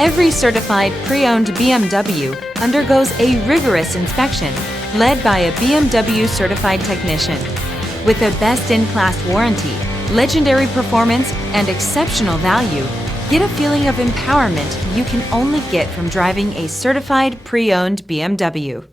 Every certified pre-owned BMW undergoes a rigorous inspection led by a BMW certified technician. With a best-in-class warranty, legendary performance, and exceptional value, get a feeling of empowerment you can only get from driving a certified pre-owned BMW.